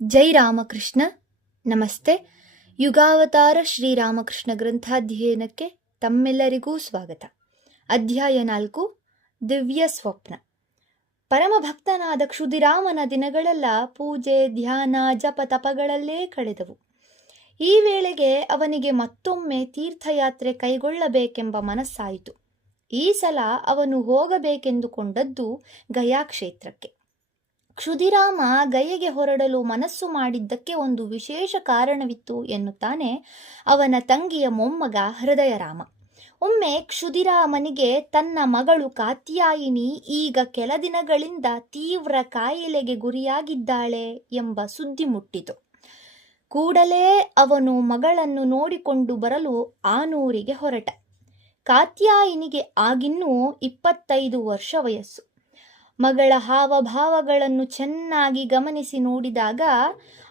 ಜೈ ರಾಮಕೃಷ್ಣ. ನಮಸ್ತೆ. ಯುಗಾವತಾರ ಶ್ರೀರಾಮಕೃಷ್ಣ ಗ್ರಂಥಾಧ್ಯಯನಕ್ಕೆ ತಮ್ಮೆಲ್ಲರಿಗೂ ಸ್ವಾಗತ. ಅಧ್ಯಾಯ 4, ದಿವ್ಯ ಸ್ವಪ್ನ. ಪರಮಭಕ್ತನಾದ ಕ್ಷುದಿರಾಮನ ದಿನಗಳೆಲ್ಲ ಪೂಜೆ, ಧ್ಯಾನ, ಜಪ ತಪಗಳಲ್ಲೇ ಕಳೆದವು. ಈ ವೇಳೆಗೆ ಅವನಿಗೆ ಮತ್ತೊಮ್ಮೆ ತೀರ್ಥಯಾತ್ರೆ ಕೈಗೊಳ್ಳಬೇಕೆಂಬ ಮನಸ್ಸಾಯಿತು. ಈ ಸಲ ಅವನು ಹೋಗಬೇಕೆಂದುಕೊಂಡದ್ದು ಗಯಾ ಕ್ಷೇತ್ರಕ್ಕೆ. ಕ್ಷುದಿರಾಮ ಗಯೆಗೆ ಹೊರಡಲು ಮನಸ್ಸು ಮಾಡಿದ್ದಕ್ಕೆ ಒಂದು ವಿಶೇಷ ಕಾರಣವಿತ್ತು ಎನ್ನುತ್ತಾನೆ ಅವನ ತಂಗಿಯ ಮೊಮ್ಮಗ ಹೃದಯರಾಮ. ಒಮ್ಮೆ ಕ್ಷುದಿರಾಮನಿಗೆ ತನ್ನ ಮಗಳು ಕಾತ್ಯಾಯಿನಿ ಈಗ ಕೆಲ ದಿನಗಳಿಂದ ತೀವ್ರ ಕಾಯಿಲೆಗೆ ಗುರಿಯಾಗಿದ್ದಾಳೆ ಎಂಬ ಸುದ್ದಿ ಮುಟ್ಟಿತು. ಕೂಡಲೇ ಅವನು ಮಗಳನ್ನು ನೋಡಿಕೊಂಡು ಬರಲು ಆನೂರಿಗೆ ಹೊರಟ. ಕಾತ್ಯಾಯಿನಿಗೆ ಆಗಿನ್ನೂ 25 ವರ್ಷ ವಯಸ್ಸು. ಮಗಳ ಹಾವಭಾವಗಳನ್ನು ಚೆನ್ನಾಗಿ ಗಮನಿಸಿ ನೋಡಿದಾಗ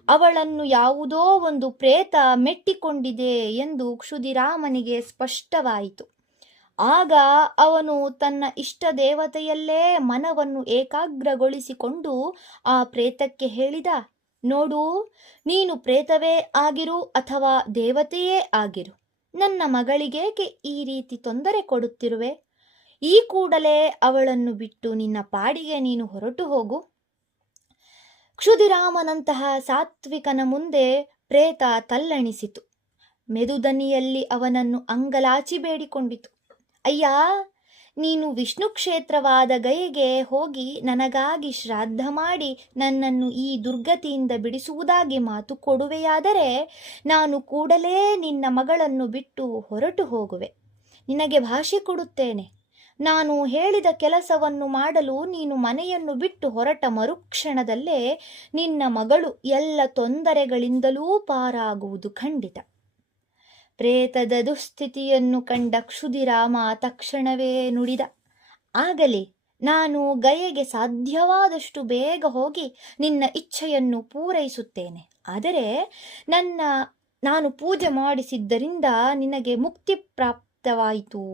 ಅವಳನ್ನು ಯಾವುದೋ ಒಂದು ಪ್ರೇತ ಮೆಟ್ಟಿಕೊಂಡಿದೆ ಎಂದು ಕ್ಷುದಿರಾಮನಿಗೆ ಸ್ಪಷ್ಟವಾಯಿತು. ಆಗ ಅವನು ತನ್ನ ಇಷ್ಟ ದೇವತೆಯಲ್ಲೇ ಮನವನ್ನು ಏಕಾಗ್ರಗೊಳಿಸಿಕೊಂಡು ಆ ಪ್ರೇತಕ್ಕೆ ಹೇಳಿದ, ನೋಡು, ನೀನು ಪ್ರೇತವೇ ಆಗಿರು ಅಥವಾ ದೇವತೆಯೇ ಆಗಿರು, ನನ್ನ ಮಗಳಿಗೇಕೆ ಈ ರೀತಿ ತೊಂದರೆ ಕೊಡುತ್ತಿರುವೆ? ಈ ಕೂಡಲೇ ಅವಳನ್ನು ಬಿಟ್ಟು ನಿನ್ನ ಪಾಡಿಗೆ ನೀನು ಹೊರಟು ಹೋಗು. ಕ್ಷುದಿರಾಮನಂತಹ ಸಾತ್ವಿಕನ ಮುಂದೆ ಪ್ರೇತ ತಲ್ಲಣಿಸಿತು. ಮೆದುದನಿಯಲ್ಲಿ ಅವನನ್ನು ಅಂಗಲಾಚಿ ಬೇಡಿಕೊಂಡಿತು. ಅಯ್ಯ, ನೀನು ವಿಷ್ಣು ಕ್ಷೇತ್ರವಾದ ಗಯೆಗೆ ಹೋಗಿ ನನಗಾಗಿ ಶ್ರಾದ್ದ ಮಾಡಿ ನನ್ನನ್ನು ಈ ದುರ್ಗತಿಯಿಂದ ಬಿಡಿಸುವುದಾಗಿ ಮಾತು ಕೊಡುವೆಯಾದರೆ ನಾನು ಕೂಡಲೇ ನಿನ್ನ ಮಗಳನ್ನು ಬಿಟ್ಟು ಹೊರಟು ಹೋಗುವೆ. ನಿನಗೆ ಭಾಷೆ ಕೊಡುತ್ತೇನೆ. ನಾನು ಹೇಳಿದ ಕೆಲಸವನ್ನು ಮಾಡಲು ನೀನು ಮನೆಯನ್ನು ಬಿಟ್ಟು ಹೊರಟ ಮರುಕ್ಷಣದಲ್ಲೇ ನಿನ್ನ ಮಗಳು ಎಲ್ಲ ತೊಂದರೆಗಳಿಂದಲೂ ಪಾರಾಗುವುದು ಖಂಡಿತ. ಪ್ರೇತದ ದುಸ್ಥಿತಿಯನ್ನು ಕಂಡ ಕ್ಷುದಿರಾಮ ತಕ್ಷಣವೇ ನುಡಿದ, ಆಗಲಿ, ನಾನು ಗಯೆಗೆ ಸಾಧ್ಯವಾದಷ್ಟು ಬೇಗ ಹೋಗಿ ನಿನ್ನ ಇಚ್ಛೆಯನ್ನು ಪೂರೈಸುತ್ತೇನೆ. ಆದರೆ ನಾನು ಪೂಜೆ ಮಾಡಿಸಿದ್ದರಿಂದ ನಿನಗೆ ಮುಕ್ತಿ ಪ್ರಾಪ್ತವಾಯಿತು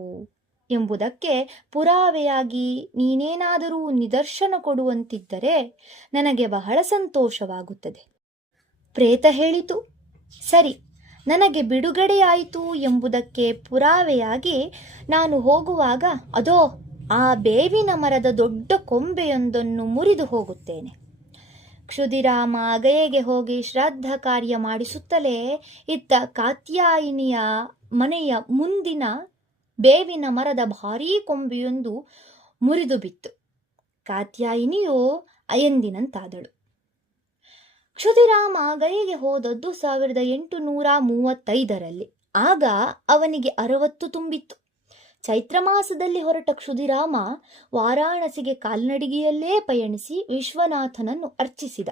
ಎಂಬುದಕ್ಕೆ ಪುರಾವೆಯಾಗಿ ನೀನೇನಾದರೂ ನಿದರ್ಶನ ಕೊಡುವಂತಿದ್ದರೆ ನನಗೆ ಬಹಳ ಸಂತೋಷವಾಗುತ್ತದೆ. ಪ್ರೇತ ಹೇಳಿತು, ಸರಿ, ನನಗೆ ಬಿಡುಗಡೆಯಾಯಿತು ಎಂಬುದಕ್ಕೆ ಪುರಾವೆಯಾಗಿ ನಾನು ಹೋಗುವಾಗ ಅದೋ ಆ ಬೇವಿನ ಮರದ ದೊಡ್ಡ ಕೊಂಬೆಯೊಂದನ್ನು ಮುರಿದು ಹೋಗುತ್ತೇನೆ. ಕ್ಷುದಿರಾಮ ಗಯೆಗೆ ಹೋಗಿ ಶ್ರಾದ್ದ ಕಾರ್ಯ ಮಾಡಿಸುತ್ತಲೇ ಇತ್ತ ಕಾತ್ಯಾಯಿನಿಯ ಮನೆಯ ಮುಂದಿನ ಬೇವಿನ ಮರದ ಭಾರೀ ಕೊಂಬೆಯೊಂದು ಮುರಿದು ಬಿತ್ತು. ಕಾತ್ಯಾಯಿನಿಯು ಎಂದಿನಂತಾದಳು. ಕ್ಷುದಿರಾಮ ಗಯೆಗೆ ಹೋದದ್ದು 1835ರಲ್ಲಿ. ಆಗ ಅವನಿಗೆ 60 ತುಂಬಿತ್ತು. ಚೈತ್ರ ಮಾಸದಲ್ಲಿ ಹೊರಟ ಕ್ಷುದಿರಾಮ ವಾರಾಣಸಿಗೆ ಕಾಲ್ನಡಿಗೆಯಲ್ಲೇ ಪಯಣಿಸಿ ವಿಶ್ವನಾಥನನ್ನು ಅರ್ಚಿಸಿದ.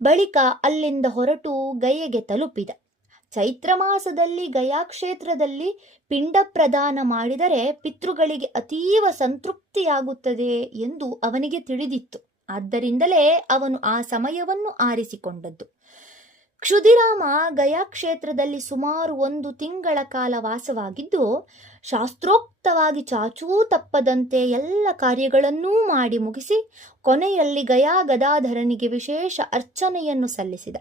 ಬಳಿಕ ಅಲ್ಲಿಂದ ಹೊರಟು ಗಯೆಗೆ ತಲುಪಿದ. ಚೈತ್ರ ಮಾಸದಲ್ಲಿ ಗಯಾ ಕ್ಷೇತ್ರದಲ್ಲಿ ಪಿಂಡ ಪ್ರದಾನ ಮಾಡಿದರೆ ಪಿತೃಗಳಿಗೆ ಅತೀವ ಸಂತೃಪ್ತಿಯಾಗುತ್ತದೆ ಎಂದು ಅವನಿಗೆ ತಿಳಿದಿತ್ತು. ಆದ್ದರಿಂದಲೇ ಅವನು ಆ ಸಮಯವನ್ನು ಆರಿಸಿಕೊಂಡದ್ದು. ಕ್ಷುದಿರಾಮ ಗಯಾ ಕ್ಷೇತ್ರದಲ್ಲಿ ಸುಮಾರು 1 ತಿಂಗಳ ಕಾಲ ವಾಸವಾಗಿದ್ದು, ಶಾಸ್ತ್ರೋಕ್ತವಾಗಿ ಚಾಚೂ ತಪ್ಪದಂತೆ ಎಲ್ಲ ಕಾರ್ಯಗಳನ್ನೂ ಮಾಡಿ ಮುಗಿಸಿ ಕೊನೆಯಲ್ಲಿ ಗಯಾ ಗದಾಧರನಿಗೆ ವಿಶೇಷ ಅರ್ಚನೆಯನ್ನು ಸಲ್ಲಿಸಿದ.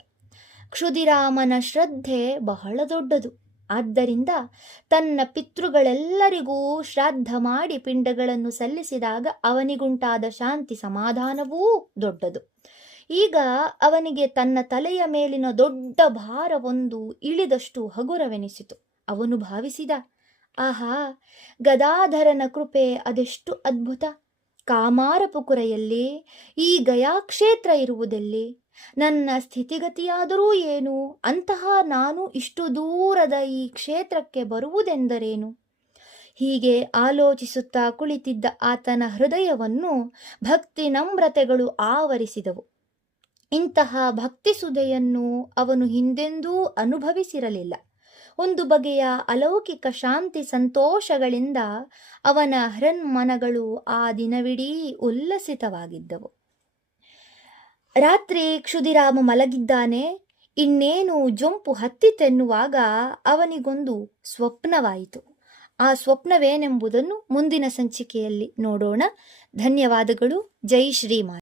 ಕ್ಷುದಿರಾಮನ ಶ್ರದ್ಧೆ ಬಹಳ ದೊಡ್ಡದು. ಆದ್ದರಿಂದ ತನ್ನ ಪಿತೃಗಳೆಲ್ಲರಿಗೂ ಶ್ರಾದ್ದ ಮಾಡಿ ಪಿಂಡಗಳನ್ನು ಸಲ್ಲಿಸಿದಾಗ ಅವನಿಗುಂಟಾದ ಶಾಂತಿ ಸಮಾಧಾನವೂ ದೊಡ್ಡದು. ಈಗ ಅವನಿಗೆ ತನ್ನ ತಲೆಯ ಮೇಲಿನ ದೊಡ್ಡ ಭಾರವೊಂದು ಇಳಿದಷ್ಟು ಹಗುರವೆನಿಸಿತು. ಅವನು ಭಾವಿಸಿದ, ಆಹಾ, ಗದಾಧರನ ಕೃಪೆ ಅದೆಷ್ಟು ಅದ್ಭುತ! ಕಾಮಾರಪುಕುರೆಯಲ್ಲಿ ಈ ಗಯಾ ಕ್ಷೇತ್ರ ಇರುವುದೆಲ್ಲಿ? ನನ್ನ ಸ್ಥಿತಿಗತಿಯಾದರೂ ಏನು? ಅಂತಹ ನಾನು ಇಷ್ಟು ದೂರದ ಈ ಕ್ಷೇತ್ರಕ್ಕೆ ಬರುವುದೆಂದರೇನು? ಹೀಗೆ ಆಲೋಚಿಸುತ್ತಾ ಕುಳಿತಿದ್ದ ಆತನ ಹೃದಯವನ್ನು ಭಕ್ತಿ ನಮ್ರತೆಗಳು ಆವರಿಸಿದವು. ಇಂತಹ ಭಕ್ತಿ ಸುಧೆಯನ್ನು ಅವನು ಹಿಂದೆಂದೂ ಅನುಭವಿಸಿರಲಿಲ್ಲ. ಒಂದು ಬಗೆಯ ಅಲೌಕಿಕ ಶಾಂತಿ ಸಂತೋಷಗಳಿಂದ ಅವನ ಹೃನ್ಮನಗಳು ಆ ದಿನವಿಡೀ ಉಲ್ಲಸಿತವಾಗಿದ್ದವು. ರಾತ್ರಿ ಕ್ಷುದಿರಾಮ ಮಲಗಿದ್ದಾನೆ. ಇನ್ನೇನು ಜೊಂಪು ಹತ್ತಿತೆನ್ನುವಾಗ ಅವನಿಗೊಂದು ಸ್ವಪ್ನವಾಯಿತು. ಆ ಸ್ವಪ್ನವೇನೆಂಬುದನ್ನು ಮುಂದಿನ ಸಂಚಿಕೆಯಲ್ಲಿ ನೋಡೋಣ. ಧನ್ಯವಾದಗಳು. ಜೈ ಶ್ರೀಮಾನ್.